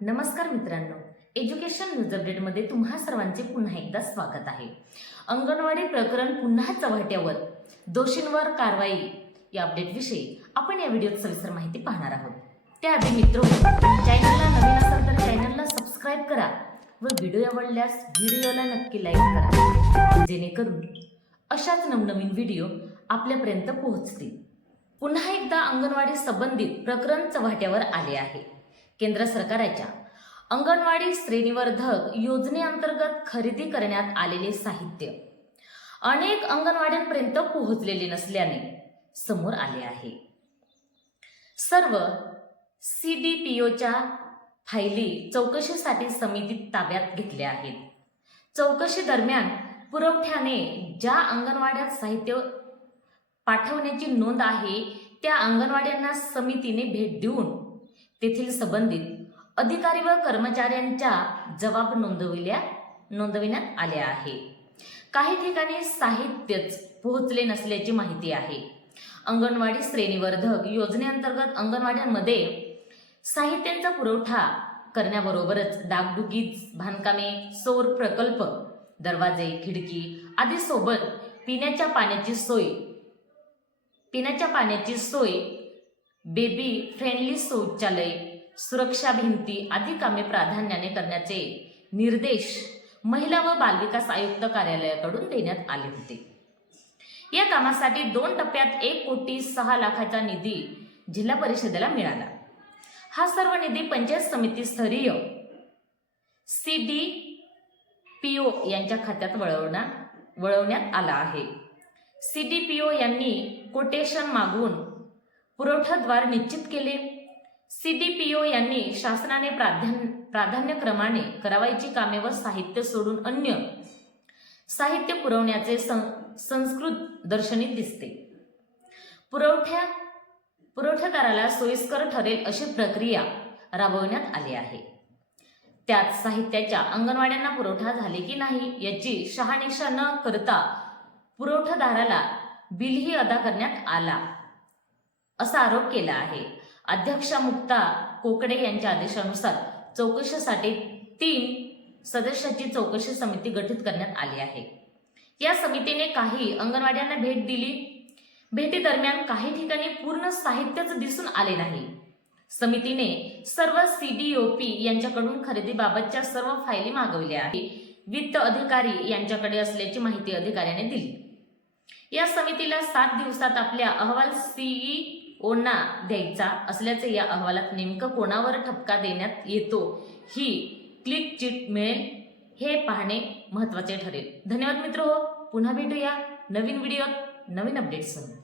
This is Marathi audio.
नमस्कार मित्रांनो. एज्युकेशन न्यूज अपडेटमध्ये तुम्हा सर्वांचे पुन्हा एकदा स्वागत आहे. अंगणवाडी प्रकरण पुन्हा चव्हाट्यावर. दोषींवर कारवाई. या अपडेटविषयी आपण या व्हिडिओत सविस्तर माहिती पाहणार आहोत. त्याआधी मित्र चॅनलला नवीन असाल तर चॅनलला सबस्क्राईब करा व व्हिडिओ आवडल्यास व्हिडिओला नक्की लाईक करा. जेणेकरून अशाच नवनवीन व्हिडिओ आपल्यापर्यंत पोहोचतील. पुन्हा एकदा अंगणवाडी संबंधित प्रकरण चव्हाट्यावर आले आहे. केंद्र सरकारच्या. अंगणवाडी श्रेणीवर्धक योजनेअंतर्गत खरेदी करण्यात आलेले साहित्य. अनेक अंगणवाड्यांपर्यंत पोहोचलेले नसल्याने समोर आले आहे. सर्व सी डी पी ओच्या फायली चौकशीसाठी समितीत ताब्यात घेतल्या आहेत. चौकशी दरम्यान पुरवठ्याने ज्या अंगणवाड्यात साहित्य पाठवण्याची नोंद आहे त्या अंगणवाड्यांना समितीने भेट देऊन तेथील संबंधित अधिकारी व कर्मचाऱ्यांच्या जबाब नोंदविल्या नोंदविण्यात आल्या आहे. काही ठिकाणी साहित्यच पोहोचले नसल्याची माहिती आहे. अंगणवाडी श्रेणीवर्धक योजनेअंतर्गत अंगणवाड्यांमध्ये साहित्यांचा पुरवठा करण्याबरोबरच डागडुगीच बांधकामे सौर प्रकल्प दरवाजे खिडकी आदी सोबत पिण्याच्या पाण्याची सोय पिण्याच्या पाण्याची सोय बेबी फ्रेंडली शौचालय सुरक्षा भिंती आदी कामे प्राधान्याने करण्याचे निर्देश महिला व बालविकास आयुक्त कार्यालयाकडून देण्यात आले होते. या कामासाठी दोन टप्प्यात एक कोटी सहा लाखाचा निधी जिल्हा परिषदेला मिळाला. हा सर्व निधी पंचायत समिती स्तरीय सी डी पी ओ यांच्या खात्यात वळवण्या वळवण्यात आला आहे. सी डी पी ओ यांनी कोटेशन मागून पुरवठाद्वार निश्चित केले. सी डी पी ओ यांनी शासनाने प्राधान्य प्राधान्यक्रमाने करावायची कामे व साहित्य सोडून अन्य साहित्य पुरवण्याचे सं संस्कृत दर्शनीत दिसते. पुरवठ्या पुरवठादाराला सोयीस्कर ठरेल अशी प्रक्रिया राबवण्यात आली आहे. त्यात साहित्याच्या अंगणवाड्यांना पुरवठा झाले की नाही याची शहानिशा न करता पुरवठादाराला बिलही अदा करण्यात आला. असा आरोप केला आहे. अध्यक्षा मुक्ता कोकडे यांच्या आदेशानुसार चौकशीसाठी तीन सदस्याची चौकशी समिती गठीत करण्यात आली आहे. या समितीने काही अंगणवाड्यांना भेट दिली. भेटी दरम्यान काही ठिकाणी पूर्ण साहित्यच दिसून आले नाही. समितीने सर्व सीडीओपी यांच्याकडून खरेदीबाबतच्या सर्व फायली मागवल्या आहेत. वित्त अधिकारी यांच्याकडे असल्याची माहिती अधिकाऱ्याने दिली. या समितीला सात दिवसात आपल्या अहवाल सीई ओना द्यायचा असल्याचे या अहवालात नेमकं कोणावर ठपका देण्यात येतो? ही क्लिक चिट मिळेल हे पाहणे महत्त्वाचे ठरेल. धन्यवाद मित्र हो. पुन्हा भेटूया नवीन व्हिडिओत नवीन अपडेट्ससह